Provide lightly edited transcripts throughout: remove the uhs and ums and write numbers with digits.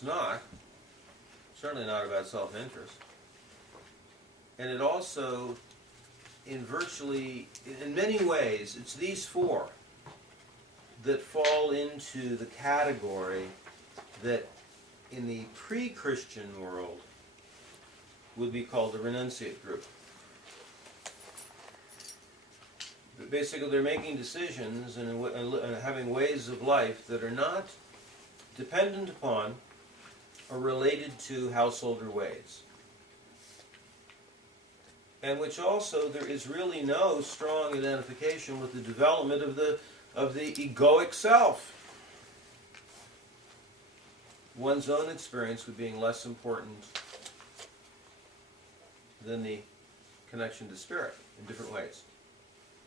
it's not. Certainly not about self-interest. And it also, in many ways, it's these four that fall into the category that in the pre-Christian world would be called the renunciate group. But basically, they're making decisions and having ways of life that are not dependent upon or related to householder ways. And which also there is really no strong identification with the development of the egoic self. One's own experience with being less important than the connection to spirit in different ways.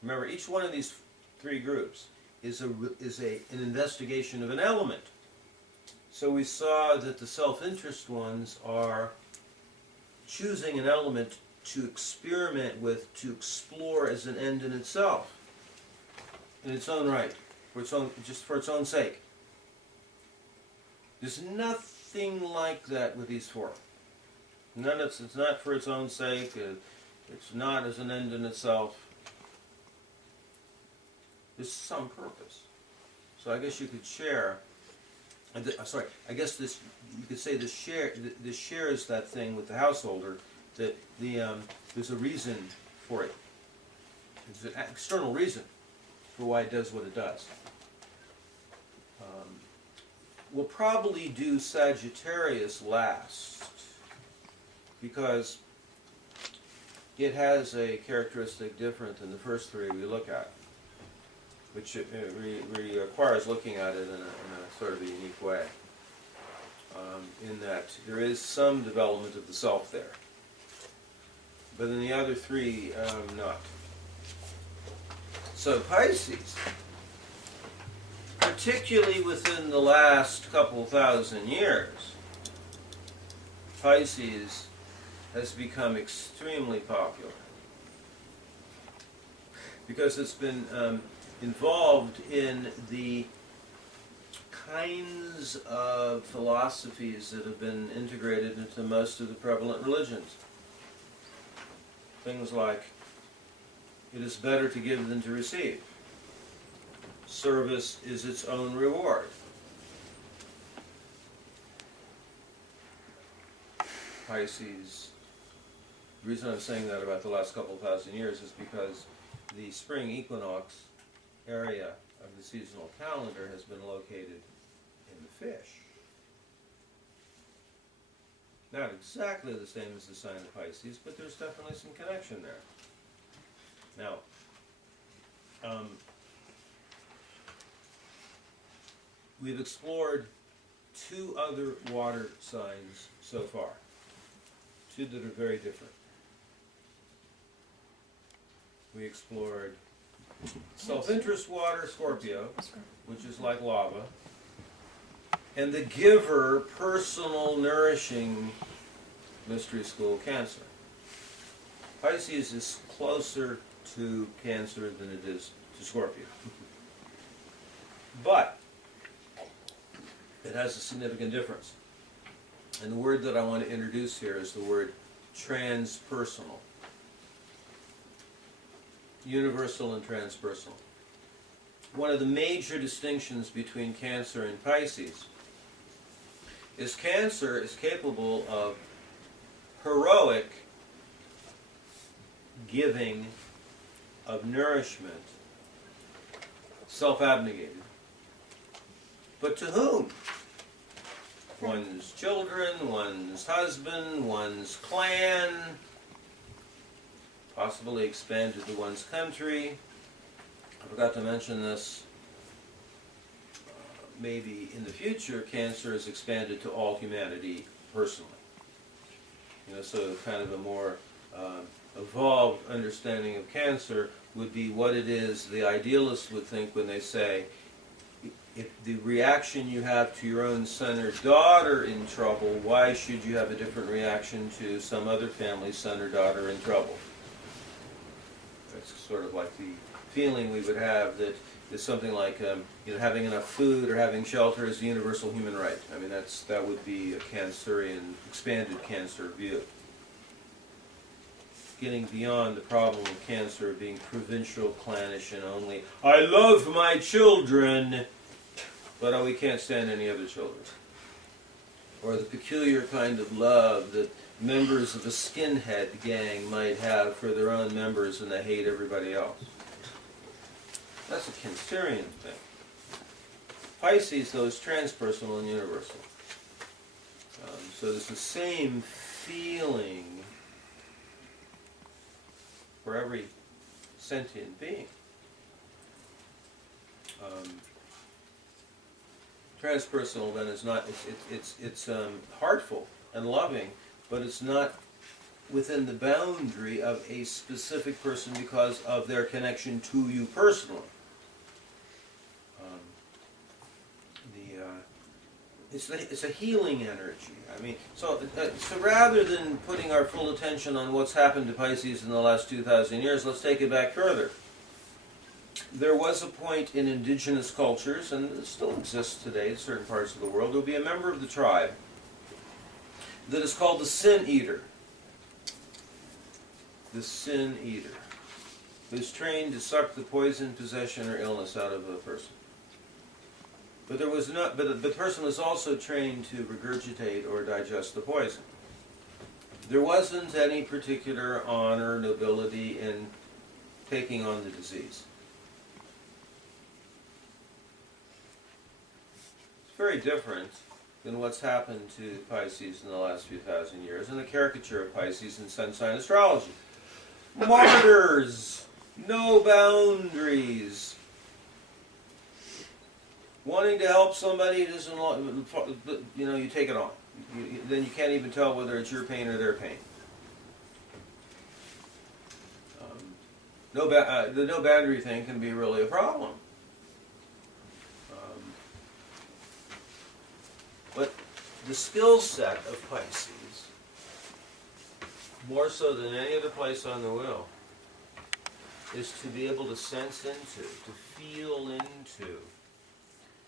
Remember, each one of these three groups is an investigation of an element. So we saw that the self-interest ones are choosing an element to experiment with, to explore as an end in itself, in its own right, just for its own sake. There's nothing like that with these four. It's not for its own sake. It's not as an end in itself. There's some purpose. So I guess you could share. I guess you could say this shares that thing with the householder, that there's a reason for it. There's an external reason for why it does what it does. We'll probably do Sagittarius last, because it has a characteristic different than the first three we look at, which requires looking at it in a sort of a unique way, in that there is some development of the self there. But in the other three, not. So Pisces, particularly within the last couple thousand years, Pisces has become extremely popular because it's been involved in the kinds of philosophies that have been integrated into most of the prevalent religions. Things like, it is better to give than to receive. Service is its own reward. Pisces, the reason I'm saying that about the last couple thousand years is because the spring equinox area of the seasonal calendar has been located in the fish. Not exactly the same as the sign of Pisces, but there's definitely some connection there. Now, we've explored two other water signs so far, two that are very different. We explored self-interest water, Scorpio, which is like lava, and the giver, personal, nourishing mystery school, Cancer. Pisces is closer to Cancer than it is to Scorpio. But it has a significant difference. And the word that I want to introduce here is the word transpersonal. Universal and transpersonal. One of the major distinctions between Cancer and Pisces is Cancer is capable of heroic giving of nourishment, self-abnegated. But to whom? One's children, one's husband, one's clan, possibly expanded to one's country. I forgot to mention this. Maybe in the future, Cancer is expanded to all humanity personally. So kind of a more evolved understanding of Cancer would be what it is the idealists would think when they say, if the reaction you have to your own son or daughter in trouble, why should you have a different reaction to some other family's son or daughter in trouble? That's sort of like the feeling we would have that is something like having enough food or having shelter is a universal human right. I mean, that would be a Cancerian, expanded Cancer view. Getting beyond the problem of Cancer being provincial, clannish, and only, I love my children, but we can't stand any other children. Or the peculiar kind of love that members of a skinhead gang might have for their own members, and they hate everybody else. That's a Cancerian thing. Pisces, though, is transpersonal and universal. So there's the same feeling for every sentient being. Transpersonal, then, is not, it's heartful and loving, but it's not within the boundary of a specific person because of their connection to you personally. It's a healing energy. I mean, so rather than putting our full attention on what's happened to Pisces in the last 2,000 years, let's take it back further. There was a point in indigenous cultures, and it still exists today in certain parts of the world, there will be a member of the tribe that is called the sin eater. The sin eater, who's trained to suck the poison, possession, or illness out of a person. But the person was also trained to regurgitate or digest the poison. There wasn't any particular honor, nobility in taking on the disease. It's very different than what's happened to Pisces in the last few thousand years, and the caricature of Pisces in sun sign astrology. Martyrs, no boundaries. Wanting to help somebody doesn't, you take it on. Then you can't even tell whether it's your pain or their pain. The no boundary thing can be really a problem. But the skill set of Pisces, more so than any other place on the wheel, is to be able to sense into, to feel into,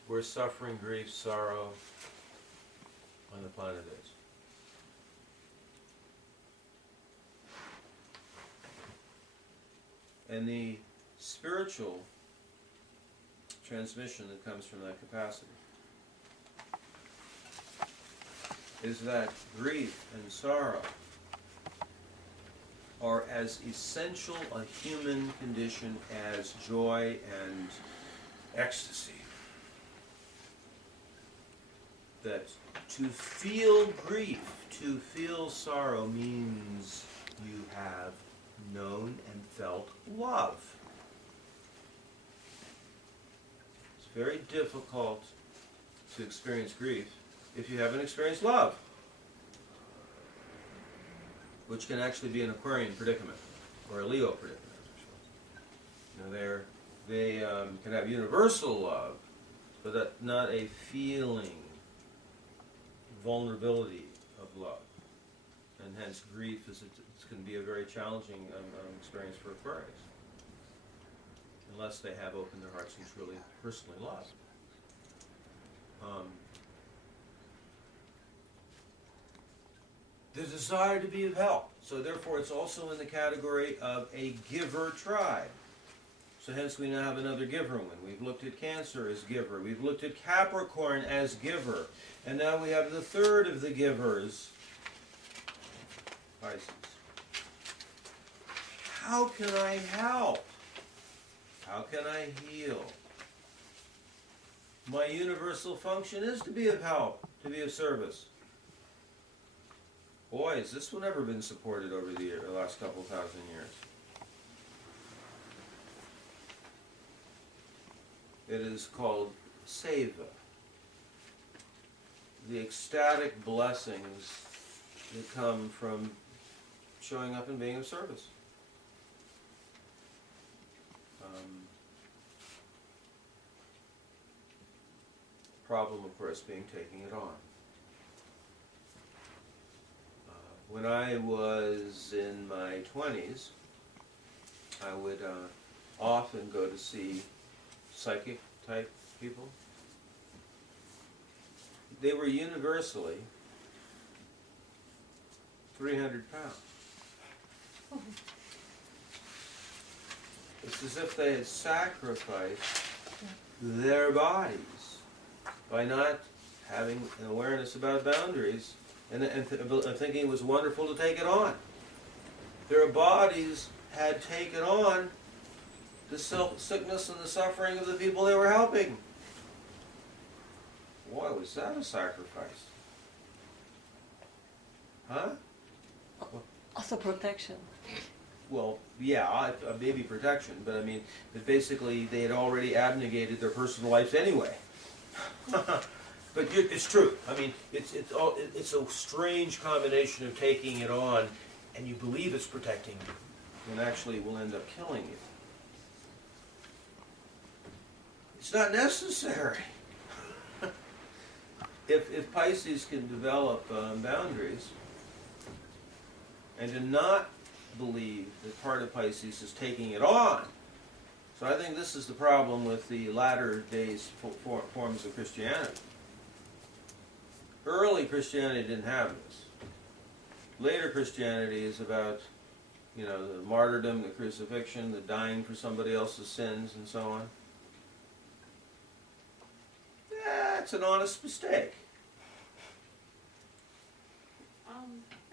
where suffering, grief, sorrow on the planet is. And the spiritual transmission that comes from that capacity is that grief and sorrow are as essential a human condition as joy and ecstasy. That to feel grief, to feel sorrow, means you have known and felt love. It's very difficult to experience grief if you haven't experienced love, which can actually be an Aquarian predicament or a Leo predicament. They can have universal love, but not a feeling, vulnerability of love, and hence grief can be a very challenging experience for Aquarius, unless they have opened their hearts and truly personally love. The desire to be of help. So therefore it's also in the category of a giver tribe. So hence we now have another giver one. We've looked at Cancer as giver. We've looked at Capricorn as giver. And now we have the third of the givers, Pisces. How can I help? How can I heal? My universal function is to be of help, to be of service. Boy, has this one ever been supported over the last couple thousand years. It is called Seva. The ecstatic blessings that come from showing up and being of service. Problem, of course, being taking it on. When I was in my 20s, I would often go to see psychic type people, they were universally 300 pounds. It's as if they had sacrificed their bodies by not having an awareness about boundaries and thinking it was wonderful to take it on. Their bodies had taken on the sickness and the suffering of the people they were helping. Boy, was that a sacrifice. Huh? Also protection. Well, yeah, maybe protection, but I mean, but basically they had already abnegated their personal lives anyway. But it's true. I mean, it's a strange combination of taking it on, and you believe it's protecting you, and actually will end up killing you. It's not necessary. If Pisces can develop boundaries, and to not believe that part of Pisces is taking it on. So I think this is the problem with the latter days forms of Christianity. Early Christianity didn't have this. Later Christianity is about, the martyrdom, the crucifixion, the dying for somebody else's sins, and so on. That's an honest mistake.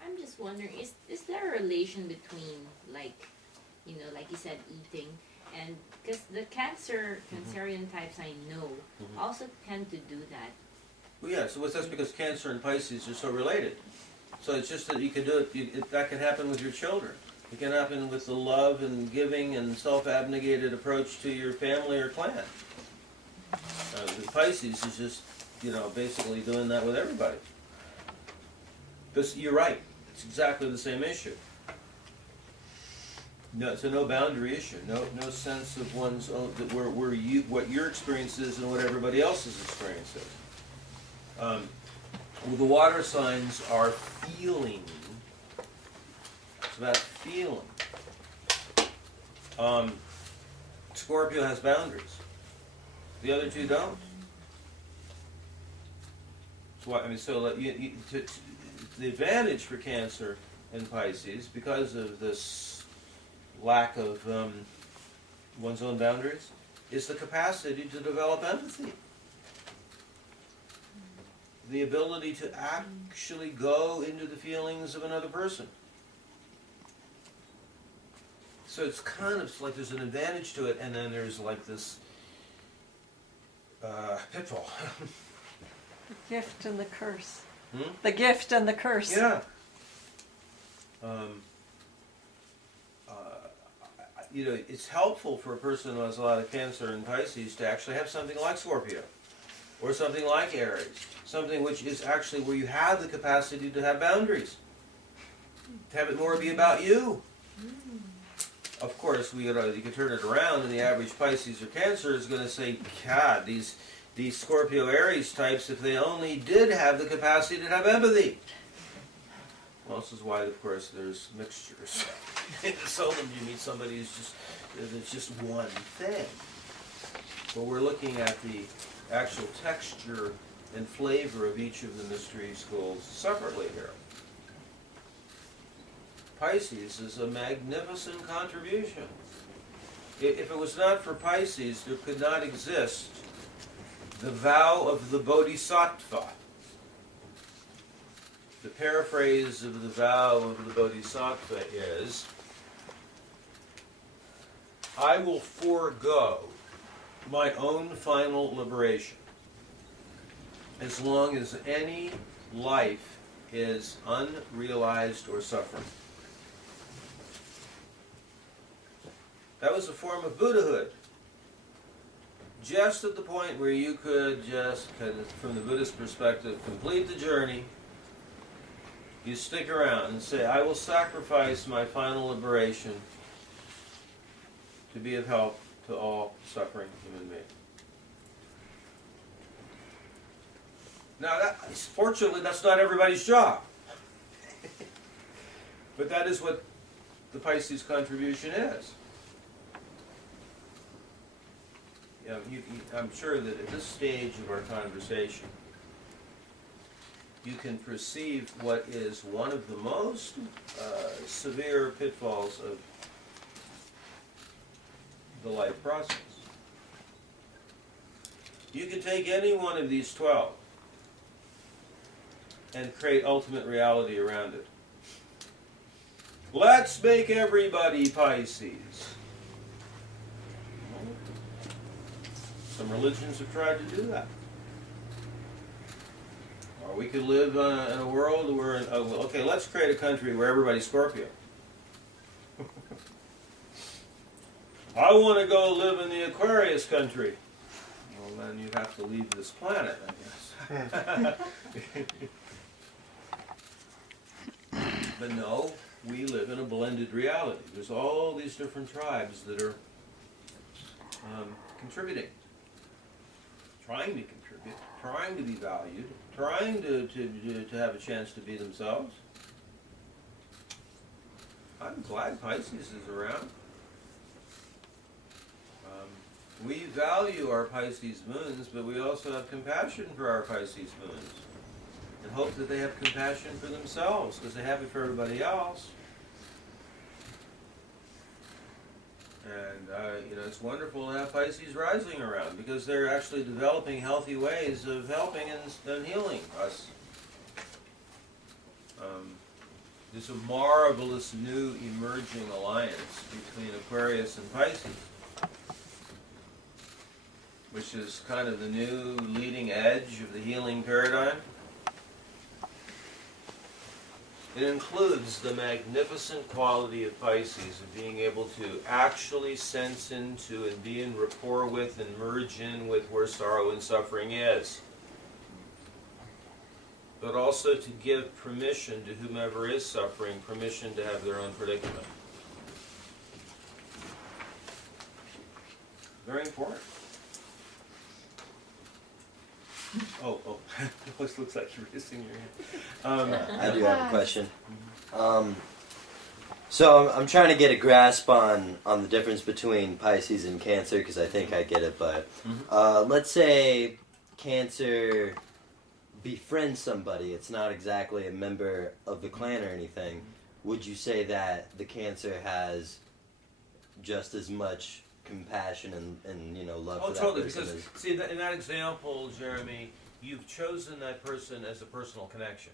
I'm just wondering, is there a relation between, like you said, eating, and because the Cancerian types I know also tend to do that. Well, yeah, so that's because Cancer and Pisces are so related. So it's just that you can do it, that can happen with your children. It can happen with the love and giving and self-abnegated approach to your family or clan. The Pisces is just, basically doing that with everybody. But you're right. It's exactly the same issue. No, it's a no boundary issue. No sense of one's own, that what your experience is and what everybody else's experience is. Well, the water signs are feeling. It's about feeling. Scorpio has boundaries. The other two don't. So the advantage for Cancer and Pisces, because of this lack of one's own boundaries, is the capacity to develop empathy. The ability to actually go into the feelings of another person. So it's kind of like there's an advantage to it, and then there's like this pitfall. The gift and the curse. The gift and the curse. Yeah. It's helpful for a person who has a lot of Cancer and Pisces to actually have something like Scorpio, or something like Aries, something which is actually where you have the capacity to have boundaries, to have it more be about you. Of course, you can turn it around, and the average Pisces or Cancer is going to say, God, these Scorpio Aries types, if they only did have the capacity to have empathy. Well, this is why, of course, there's mixtures. Seldom do you meet somebody that's just one thing. But we're looking at the actual texture and flavor of each of the mystery schools separately here. Pisces is a magnificent contribution. If it was not for Pisces, there could not exist the vow of the Bodhisattva. The paraphrase of the vow of the Bodhisattva is, I will forego my own final liberation as long as any life is unrealized or suffering. That was a form of Buddhahood. Just at the point where you could just, from the Buddhist perspective, complete the journey, you stick around and say, I will sacrifice my final liberation to be of help to all suffering human beings. Now, fortunately, that's not everybody's job. But that is what the Pisces contribution is. I'm sure that at this stage of our conversation, you can perceive what is one of the most severe pitfalls of the life process. You can take any one of these 12 and create ultimate reality around it. Let's make everybody Pisces. Some religions have tried to do that. Or we could live in a world where, okay, let's create a country where everybody's Scorpio. I want to go live in the Aquarius country. Well, then you'd have to leave this planet, I guess. But no, we live in a blended reality. There's all these different tribes that are contributing, trying to contribute, trying to be valued, trying to have a chance to be themselves. I'm glad Pisces is around. We value our Pisces moons, but we also have compassion for our Pisces moons and hope that they have compassion for themselves because they have it for everybody else. And it's wonderful to have Pisces rising around because they're actually developing healthy ways of helping and healing us. There's a marvelous new emerging alliance between Aquarius and Pisces, which is kind of the new leading edge of the healing paradigm. It includes the magnificent quality of Pisces of being able to actually sense into and be in rapport with and merge in with where sorrow and suffering is. But also to give permission to whomever is suffering, permission to have their own predicament. Very important. Oh, it looks like you're raising your hand. I do have a question. So I'm trying to get a grasp on the difference between Pisces and Cancer, because I think I get it, but let's say Cancer befriends somebody. It's not exactly a member of the clan or anything. Would you say that the Cancer has just as much compassion and love for that totally, person? because see, in that example, Jeremy, you've chosen that person as a personal connection.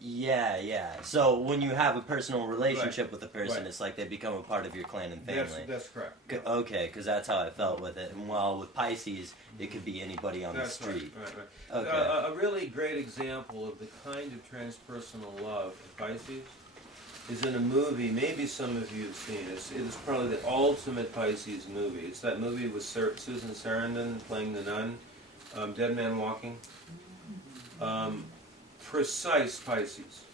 Yeah. So when you have a personal relationship with a person, Right. it's like they become a part of your clan and family. That's correct. Okay, because that's how I felt with it. And while with Pisces, it could be anybody on the street. Right. Okay. A really great example of the kind of transpersonal love of Pisces is in a movie, maybe some of you have seen it. It is probably the ultimate Pisces movie. It's that movie with Susan Sarandon playing the nun, Dead Man Walking. Precise Pisces.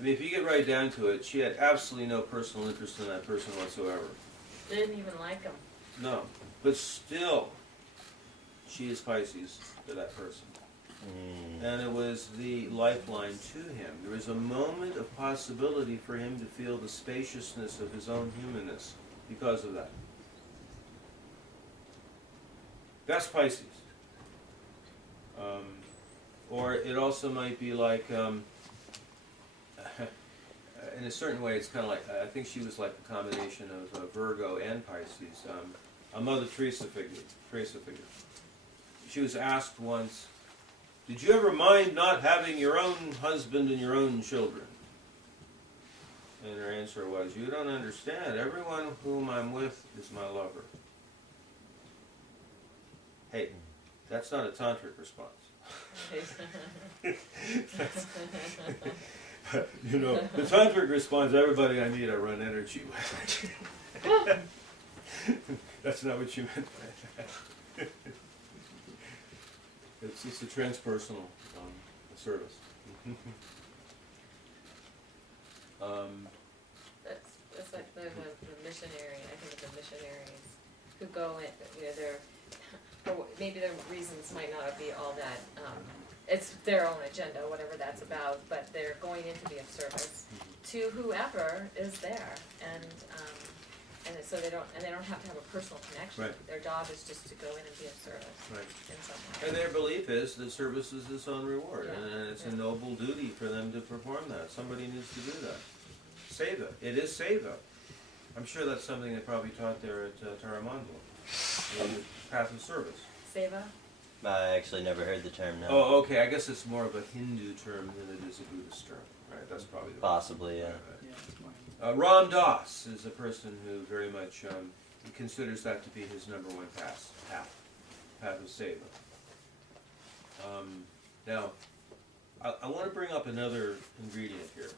I mean, if you get right down to it, she had absolutely no personal interest in that person whatsoever. They didn't even like him. No. But still, she is Pisces to that person. And it was the lifeline to him. There was a moment of possibility for him to feel the spaciousness of his own humanness because of that. That's Pisces. Or it also might be like, in a certain way, it's kind of like, I think she was like a combination of Virgo and Pisces. A Mother Teresa figure. She was asked once, did you ever mind not having your own husband and your own children? And her answer was, you don't understand. Everyone whom I'm with is my lover. Hey, that's not a tantric response. The tantric response, everybody I need I run energy with. That's not what you meant by that. It's a transpersonal service. That's like the missionary. I think of the missionaries who go in. Maybe their reasons might not be all that. It's their own agenda, whatever that's about. But they're going in to be of service to whoever is there, And so they don't have to have a personal connection. Right. Their job is just to go in and be of service Right. in some way. And their belief is that service is its own reward, Yeah. and it's a noble duty for them to perform that. Somebody needs to do that. Seva. It is seva. I'm sure that's something they probably taught there at Taramando. The path of service. Seva? I actually never heard the term, no. Oh, okay. I guess it's more of a Hindu term than it is a Buddhist term. Right? That's probably the Possibly, yeah. Right. Ram Dass is a person who very much considers that to be his number one path of seva. Now, I want to bring up another ingredient here,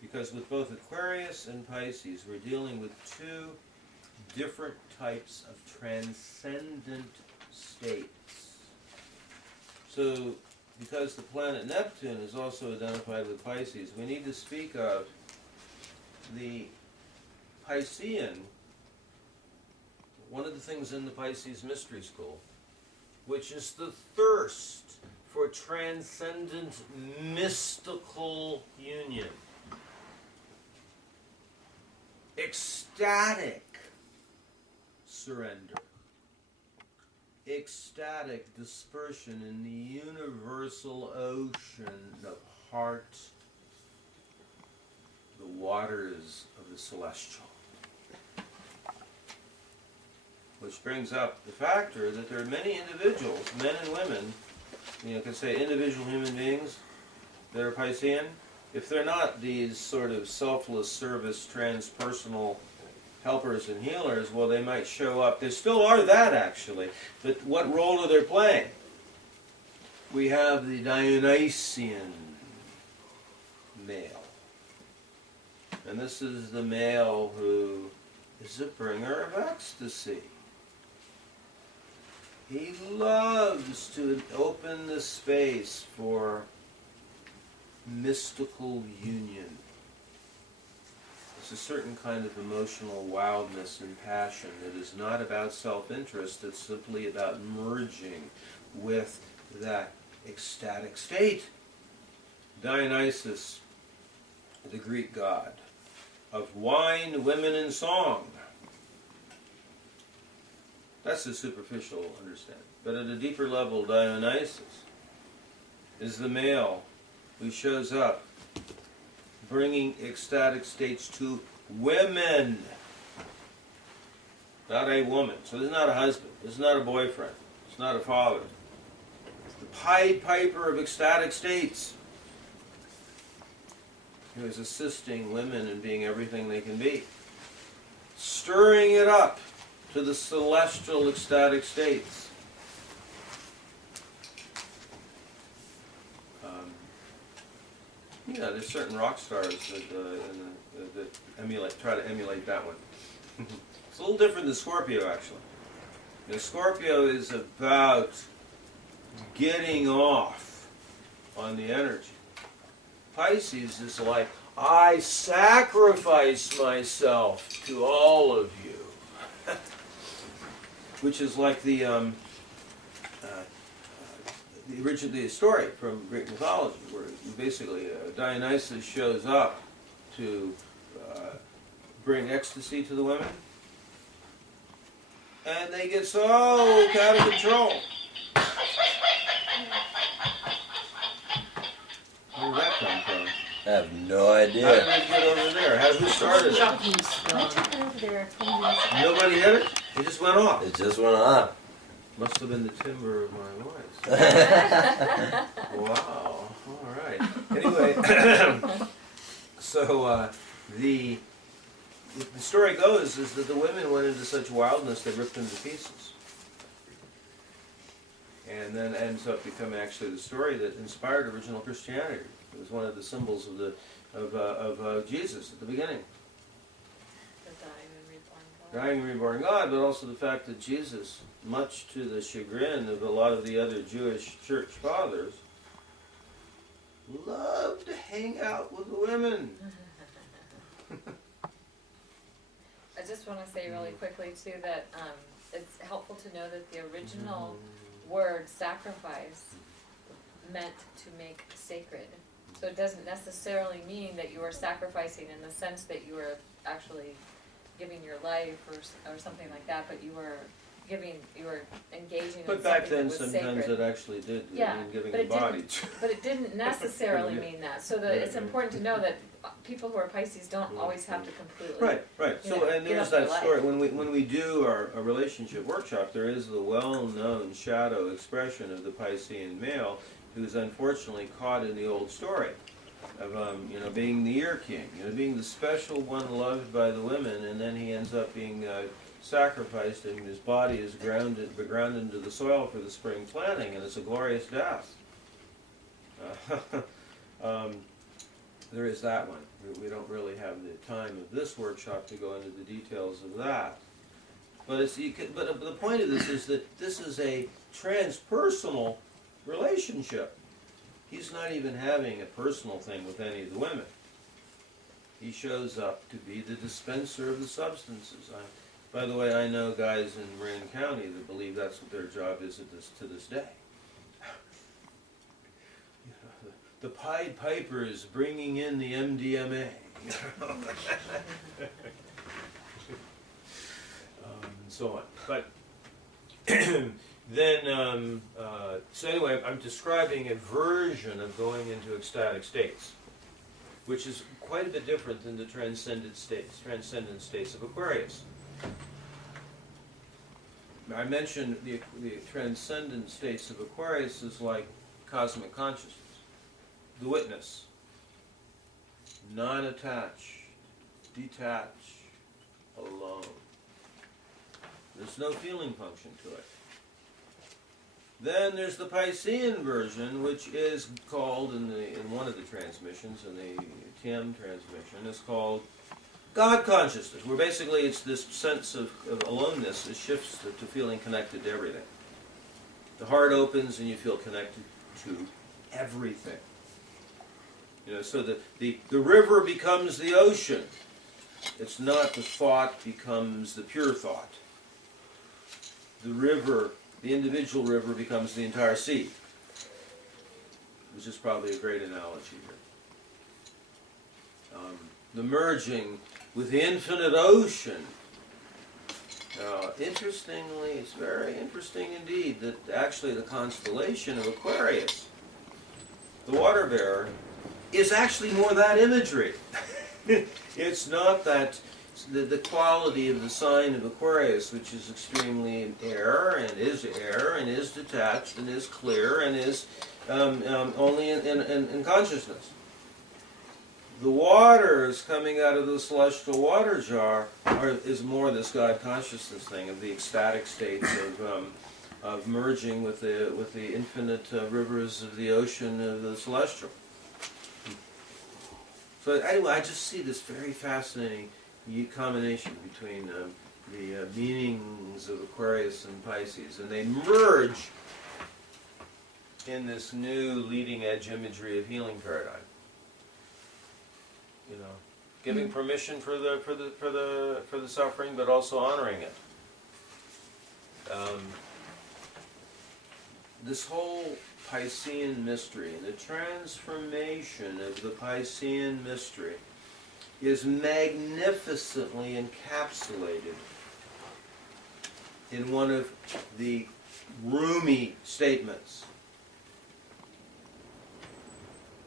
because with both Aquarius and Pisces, we're dealing with two different types of transcendent states. So, because the planet Neptune is also identified with Pisces, we need to speak of the Piscean, one of the things in the Pisces Mystery School, which is the thirst for transcendent mystical union. Ecstatic surrender. Ecstatic dispersion in the universal ocean of heart, the waters of the celestial. Which brings up the factor that there are many individuals, men and women, you could say individual human beings that are Piscean. If they're not these sort of selfless service, transpersonal helpers and healers, well, they might show up. They still are that, actually. But what role are they playing? We have the Dionysian male. And this is the male who is a bringer of ecstasy. He loves to open the space for mystical union. It's a certain kind of emotional wildness and passion that is not about self-interest, it's simply about merging with that ecstatic state. Dionysus, the Greek god of wine, women, and song. That's a superficial understanding. But at a deeper level, Dionysus is the male who shows up bringing ecstatic states to women, not a woman. So this is not a husband, this is not a boyfriend, it's not a father. It's the Pied Piper of ecstatic states, who is assisting women in being everything they can be, stirring it up to the celestial ecstatic states. There's certain rock stars that try to emulate that one. It's a little different than Scorpio, actually. Scorpio is about getting off on the energy. Pisces is like, I sacrifice myself to all of you. Which is like the story from Greek mythology, where basically Dionysus shows up to bring ecstasy to the women, and they get so out of control. Where did that come from? I have no idea. How did it get over there? Who started it? Shocking stuff. I took it over there 20 minutes ago. Nobody hit it? It just went off. It just went off. Must have been the timbre of my voice. Wow. All right. Anyway, so the story goes is that the women went into such wildness they ripped them to pieces, and then ends up becoming actually the story that inspired original Christianity. It was one of the symbols of Jesus at the beginning. The dying and reborn God. Dying and reborn God, but also the fact that Jesus, much to the chagrin of a lot of the other Jewish church fathers, loved to hang out with the women. I just want to say really quickly too that it's helpful to know that the original word sacrifice meant to make sacred. So it doesn't necessarily mean that you are sacrificing in the sense that you are actually giving your life or something like that, but you were engaging But in back something that then, was sometimes sacred. it actually did Yeah, mean giving but a it body. But it didn't necessarily mean that. So it's important to know that people who are Pisces don't always have to completely. Right. you So, know, and give there's up their that story. life. When we do our relationship workshop, there is the well-known shadow expression of the Piscean male, who's unfortunately caught in the old story of being the ear king, being the special one loved by the women, and then he ends up being sacrificed, and his body is ground into the soil for the spring planting, and it's a glorious death. There is that one. We don't really have the time of this workshop to go into the details of that. But the point of this is that this is a transpersonal relationship. He's not even having a personal thing with any of the women. He shows up to be the dispenser of the substances. By the way, I know guys in Marin County that believe that's what their job is to this day. The Pied Piper is bringing in the MDMA. And so on. But then, so anyway, I'm describing a version of going into ecstatic states, which is quite a bit different than the transcendent states of Aquarius. I mentioned the transcendent states of Aquarius is like cosmic consciousness, the witness, non-attached, detached, alone. There's no feeling function to it. Then there's the Piscean version, which is called in one of the transmissions, in the TM transmission, is called God consciousness, where basically it's this sense of aloneness that shifts to feeling connected to everything. The heart opens and you feel connected to everything. So the river becomes the ocean. It's not the thought becomes the pure thought. The individual river becomes the entire sea, which is probably a great analogy here. The merging with the infinite ocean. Interestingly, it's very interesting indeed that actually the constellation of Aquarius, the water bearer, is actually more that imagery. It's not that the quality of the sign of Aquarius, which is extremely air and is detached and is clear and is only in consciousness. The waters coming out of the celestial water jar is more this God consciousness thing of the ecstatic states of merging with the infinite rivers of the ocean of the celestial. So anyway, I just see this very fascinating combination between the meanings of Aquarius and Pisces, and they merge in this new leading edge imagery of healing paradigm. Giving permission for the suffering, but also honoring it. This whole Piscean mystery and the transformation of the Piscean mystery is magnificently encapsulated in one of the Rumi statements.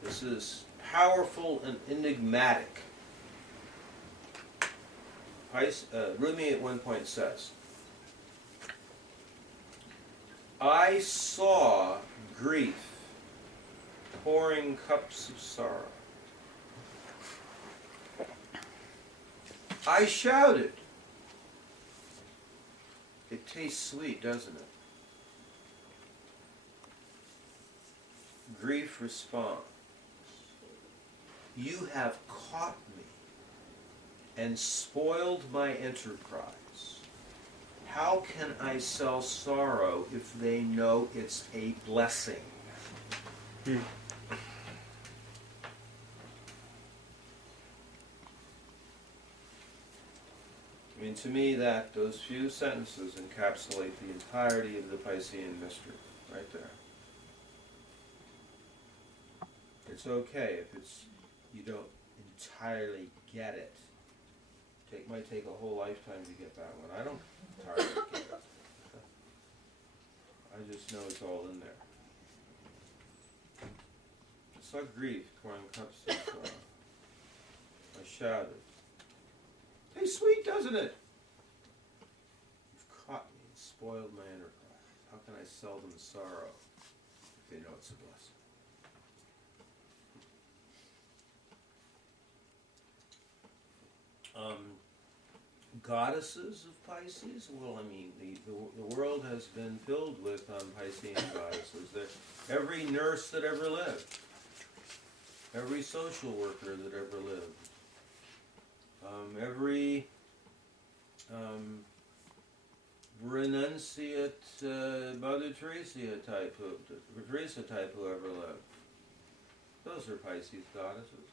This is powerful and enigmatic. Rumi at one point says, I saw grief pouring cups of sorrow. I shouted. It tastes sweet, doesn't it? Grief responds. You have caught me and spoiled my enterprise. How can I sell sorrow if they know it's a blessing? I mean, to me, those few sentences encapsulate the entirety of the Piscean mystery, right there. It's okay if you don't entirely get it. Might take a whole lifetime to get that one. I don't entirely get it. I just know it's all in there. It's like grief, Queen Cups. I shouted. Tastes sweet, doesn't it? You've caught me and spoiled my enterprise. How can I sell them sorrow if they know it's a blessing? Goddesses of Pisces? Well, I mean, the world has been filled with Piscean goddesses. Every nurse that ever lived, every social worker that ever lived, every renunciate Mother Teresa type who ever lived. Those are Pisces goddesses.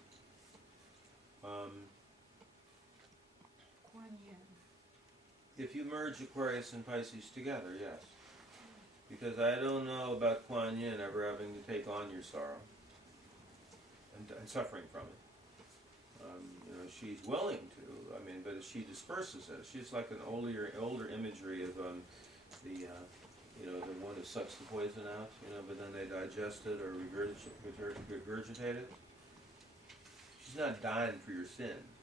If you merge Aquarius and Pisces together, yes. Because I don't know about Kuan Yin ever having to take on your sorrow and suffering from it. She's willing to, but she disperses it. She's like an older imagery of the one who sucks the poison out, but then they digest it or regurgitate it. She's not dying for your sins.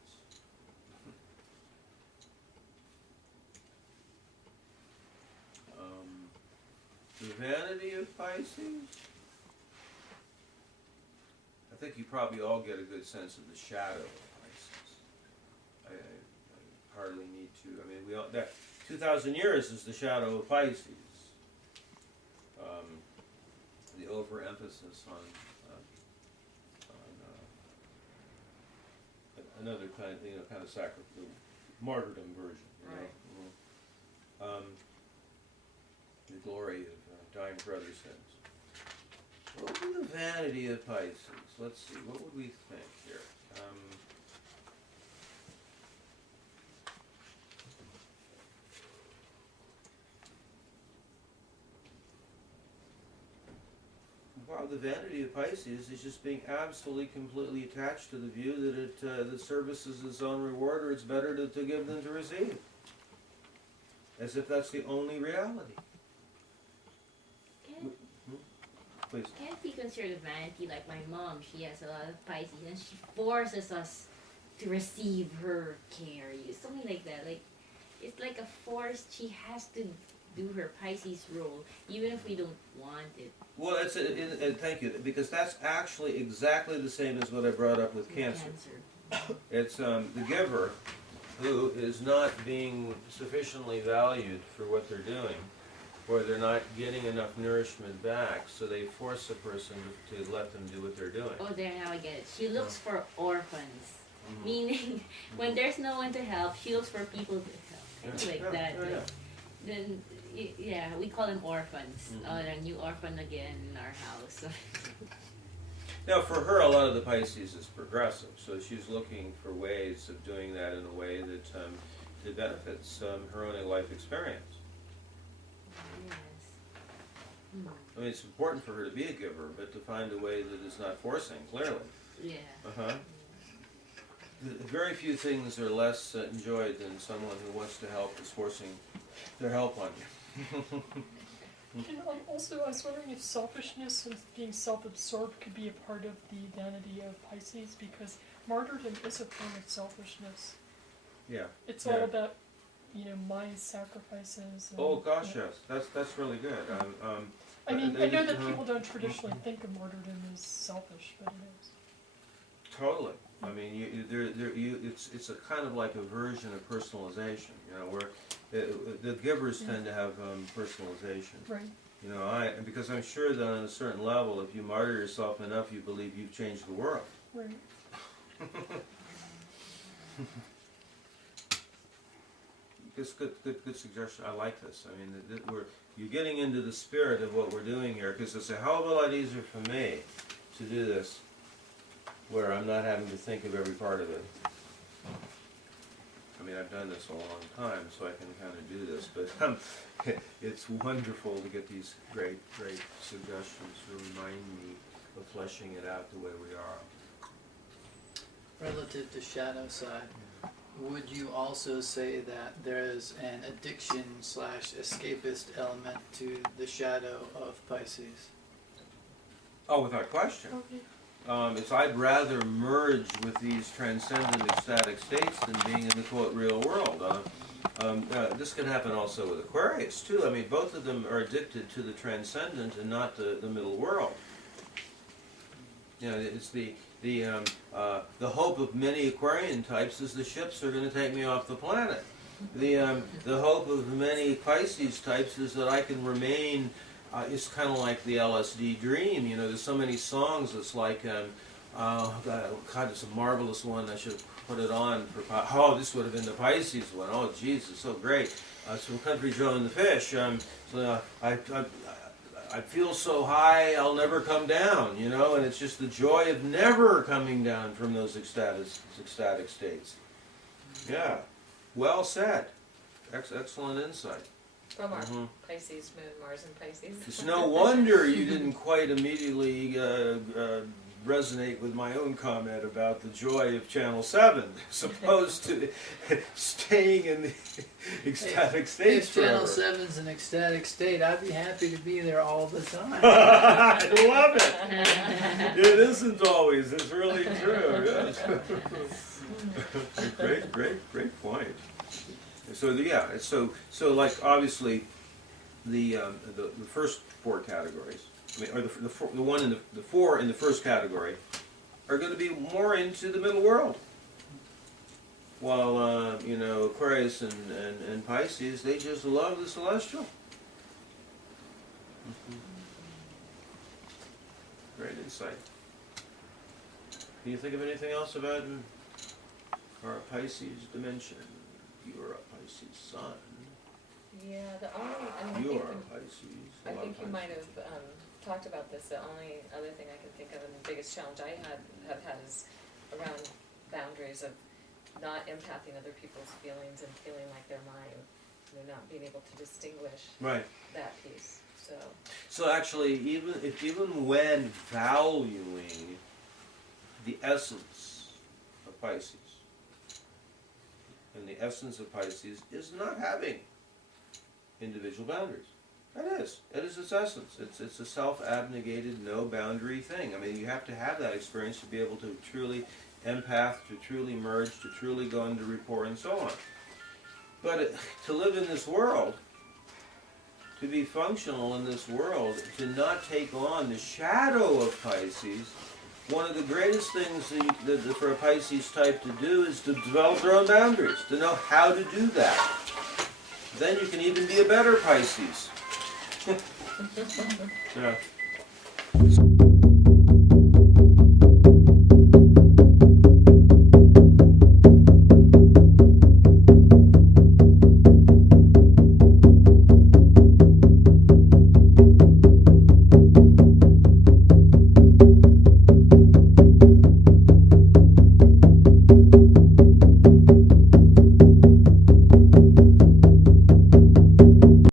The vanity of Pisces? I think you probably all get a good sense of the shadow of Pisces. I hardly need to. We all, that 2,000 years is the shadow of Pisces. The overemphasis on another kind of sacrifice, martyrdom version. Right. The glory of dying for other sins. What would be the vanity of Pisces? Let's see, what would we think here? Wow, the vanity of Pisces is just being absolutely, completely attached to the view that that service is its own reward, or it's better to give than to receive. As if that's the only reality. Please. Can't be considered vanity. Like my mom, she has a lot of Pisces, and she forces us to receive her care. Something like that. Like it's like a force. She has to do her Pisces role, even if we don't want it. Well, and thank you, because that's actually exactly the same as what I brought up with Cancer. It's the giver who is not being sufficiently valued for what they're doing, or they're not getting enough nourishment back, so they force a person to let them do what they're doing. Oh, there, now I get it. She looks for orphans, meaning when there's no one to help, she looks for people to help. Like that. Yeah. Then, yeah, we call them orphans. Oh, a new orphan again in our house. Now, for her, a lot of the Pisces is progressive, so she's looking for ways of doing that in a way that benefits her own life experience. Yes. It's important for her to be a giver, but to find a way that is not forcing, clearly. Yeah. Very few things are less enjoyed than someone who wants to help is forcing their help on you. And also, I was wondering if selfishness and being self-absorbed could be a part of the vanity of Pisces, because martyrdom is a form of selfishness. Yeah. It's all about, my sacrifices. And, Oh gosh, yes, that's really good. I know that people don't traditionally think of martyrdom as selfish, but it is. Totally. It's a kind of like a version of personalization, where the givers tend to have personalization. Right. Because I'm sure that on a certain level, if you martyr yourself enough, you believe you've changed the world. Right. It's good suggestion. I like this. You're getting into the spirit of what we're doing here, because it's a hell of a lot easier for me to do this, where I'm not having to think of every part of it. I've done this a long time, so I can kind of do this, but it's wonderful to get these great suggestions to remind me of fleshing it out the way we are. Relative to shadow side, Would you also say that there is an addiction / escapist element to the shadow of Pisces? Oh, without question. It's I'd rather merge with these transcendent ecstatic states than being in the quote real world. This can happen also with Aquarius too. I mean, both of them are addicted to the transcendent and not the middle world. You know, it's the hope of many Aquarian types is the ships are going to take me off the planet. The hope of many Pisces types is that I can remain. It's kind of like the LSD dream. You know, there's so many songs. It's like, God, it's a marvelous one. I should have put it on for. Oh, this would have been the Pisces one. Oh, geez, it's so great. It's from Country Joe and the Fish. So I feel so high, I'll never come down. You know, and it's just the joy of never coming down from those ecstatic states. Yeah, well said. Excellent insight. From our Pisces moon, Mars and Pisces. It's no wonder you didn't quite immediately resonate with my own comment about the joy of Channel 7, as opposed to staying in the ecstatic states If Channel forever. 7's an ecstatic state, I'd be happy to be there all the time. I love it. It isn't always. It's really true. Yes. Great point. So yeah, so like obviously the first four categories, I mean, or the four in the first category, are going to be more into the middle world. While you know, Aquarius and Pisces, they just love the celestial. Great insight. Can you think of anything else about our Pisces dimension? You are a Pisces sun. Yeah, the only, You are a Pisces. I think you might have talked about this. The only other thing I can think of, and the biggest challenge I have had is around boundaries of not empathing other people's feelings and feeling like they're mine. You know, not being able to distinguish Right. that piece. So actually, even when valuing the essence of Pisces, and the essence of Pisces is not having individual boundaries. It is its essence. It's a self-abnegated, no-boundary thing. I mean, you have to have that experience to be able to truly empath, to truly merge, to truly go into rapport, and so on. But to live in this world, to be functional in this world, to not take on the shadow of Pisces, one of the greatest things for a Pisces type to do is to develop their own boundaries, to know how to do that. Then you can even be a better Pisces. Yeah.